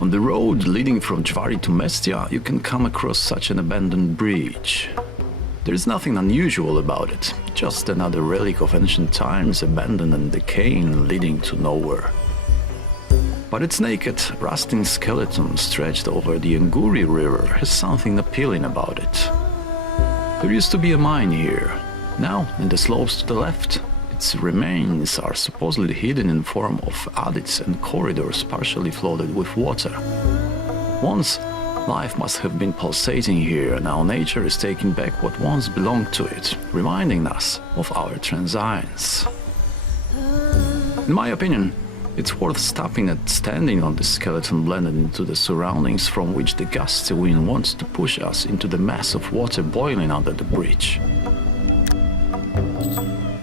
On the road leading from Jvari to Mestia, you can come across such an abandoned bridge. There is nothing unusual about it, just another relic of ancient times, abandoned and decaying, leading to nowhere. But its naked, rusting skeleton stretched over the Jvari River has something appealing about it. There used to be a mine here. Now, in the slopes to the left, its remains are supposedly hidden in form of adits and corridors partially flooded with water. Once, life must have been pulsating here. Now nature is taking back what once belonged to it, reminding us of our transience. In my opinion, it's worth stopping and standing on the skeleton blended into the surroundings from which the gusty wind wants to push us into the mass of water boiling under the bridge.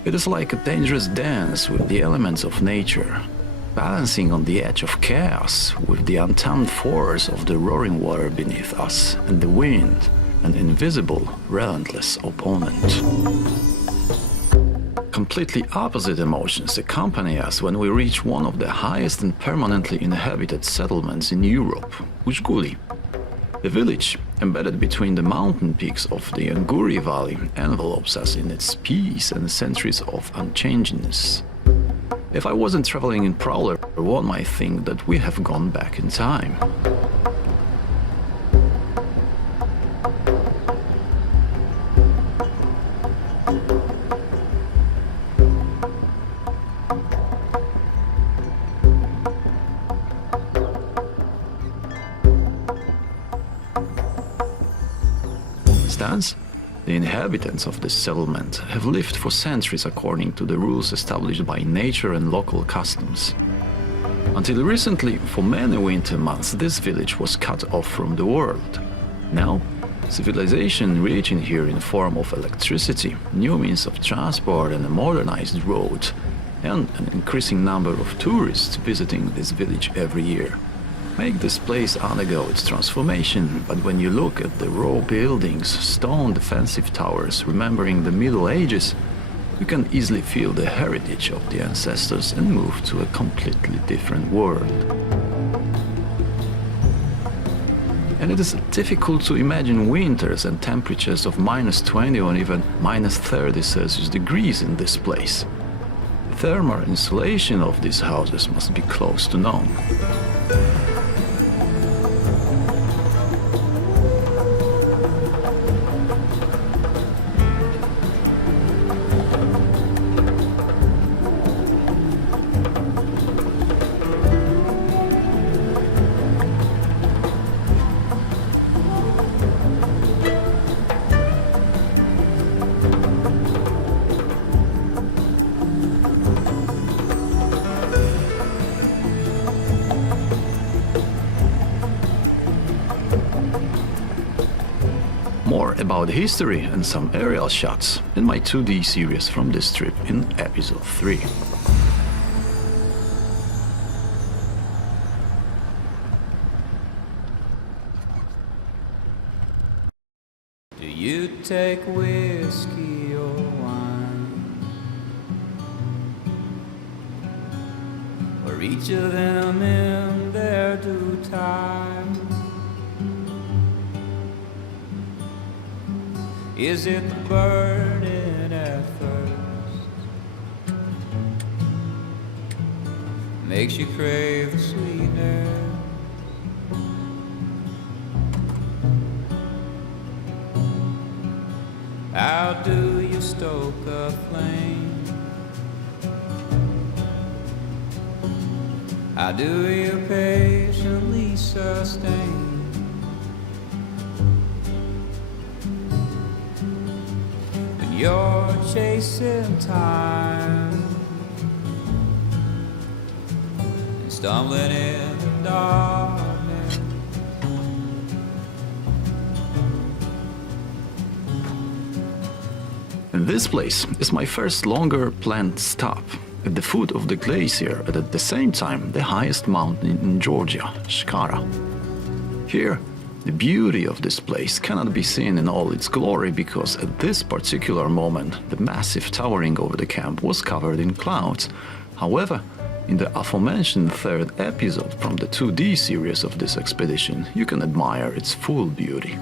It is like a dangerous dance with the elements of nature, balancing on the edge of chaos with the untamed force of the roaring water beneath us and the wind, an invisible, relentless opponent. Completely opposite emotions accompany us when we reach one of the highest and permanently inhabited settlements in Europe, Ushguli. The village, embedded between the mountain peaks of the Jvari Valley, envelopes us in its peace and centuries of unchangingness. If I wasn't traveling in Prowler, one might think that we have gone back in time. Stands? The inhabitants of this settlement have lived for centuries according to the rules established by nature and local customs. Until recently, for many winter months, this village was cut off from the world. Now, civilization reaching here in form of electricity, new means of transport and a modernized road, and an increasing number of tourists visiting this village every year, make this place undergo its transformation. But when you look at the raw buildings, stone defensive towers remembering the Middle Ages, you can easily feel the heritage of the ancestors and move to a completely different world. And it is difficult to imagine winters and temperatures of -20 or even -30 Celsius degrees in this place. The thermal insulation of these houses must be close to none. More about history and some aerial shots in my 2D series from this trip in episode 3. Do you take whiskey or wine? Or each of them in their due time? Is it the burden at first makes you crave the sweetness? How do you stoke a flame? How do you patiently sustain? You're chasing time and stumbling in the darkness. And this place is my first longer planned stop, at the foot of the glacier and at the same time the highest mountain in Georgia, Shkhara. Here, the beauty of this place cannot be seen in all its glory because at this particular moment the massive towering over the camp was covered in clouds. However, In the aforementioned third episode from the 2D series of this expedition, you can admire its full beauty.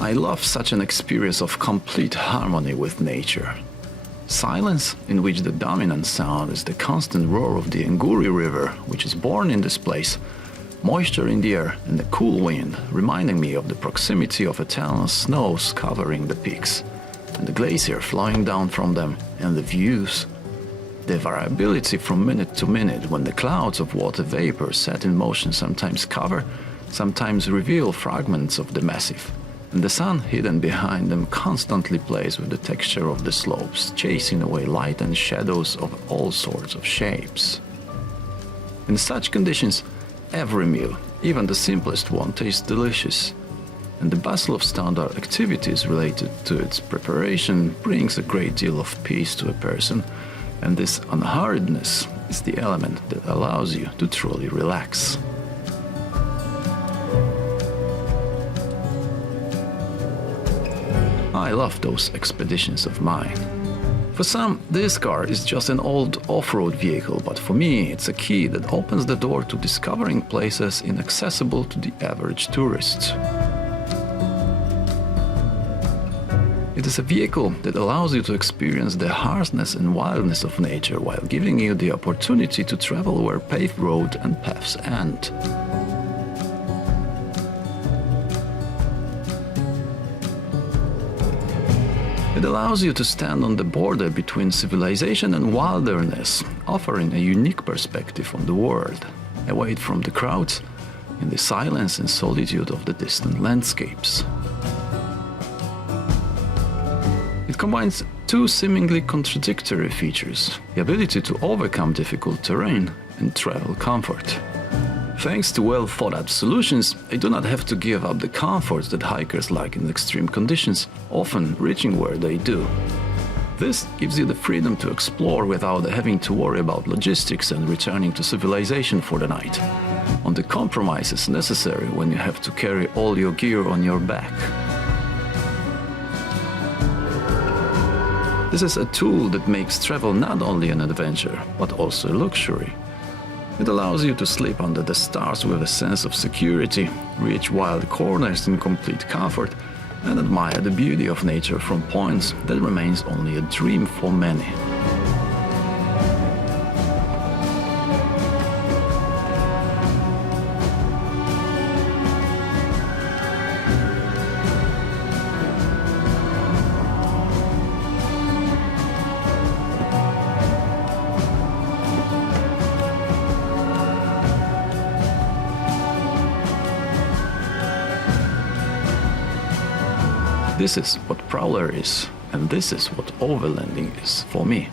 I love such an experience of complete harmony with nature. Silence, in which the dominant sound is the constant roar of the Nguri River, which is born in this place, moisture in the air and the cool wind, reminding me of the proximity of eternal snows covering the peaks, and the glacier flowing down from them, and the views. The variability from minute to minute when the clouds of water vapor set in motion sometimes cover, sometimes reveal fragments of the massif, and the sun hidden behind them constantly plays with the texture of the slopes, chasing away light and shadows of all sorts of shapes. In such conditions, every meal, even the simplest one, tastes delicious, and the bustle of standard activities related to its preparation brings a great deal of peace to a person, and this unhurriedness is the element that allows you to truly relax. I love those expeditions of mine. For some, this car is just an old off-road vehicle, but for me it's a key that opens the door to discovering places inaccessible to the average tourist. It is a vehicle that allows you to experience the harshness and wildness of nature while giving you the opportunity to travel where paved road and paths end. It allows you to stand on the border between civilization and wilderness, offering a unique perspective on the world, away from the crowds, in the silence and solitude of the distant landscapes. It combines two seemingly contradictory features: the ability to overcome difficult terrain and travel comfort. Thanks to well-thought-out solutions, I do not have to give up the comforts that hikers like in extreme conditions, often reaching where they do. This gives you the freedom to explore without having to worry about logistics and returning to civilization for the night, on the compromises necessary when you have to carry all your gear on your back. This is a tool that makes travel not only an adventure, but also a luxury. It allows you to sleep under the stars with a sense of security, reach wild corners in complete comfort, and admire the beauty of nature from points that remains only a dream for many. This is what Prowler is, and this is what overlanding is for me.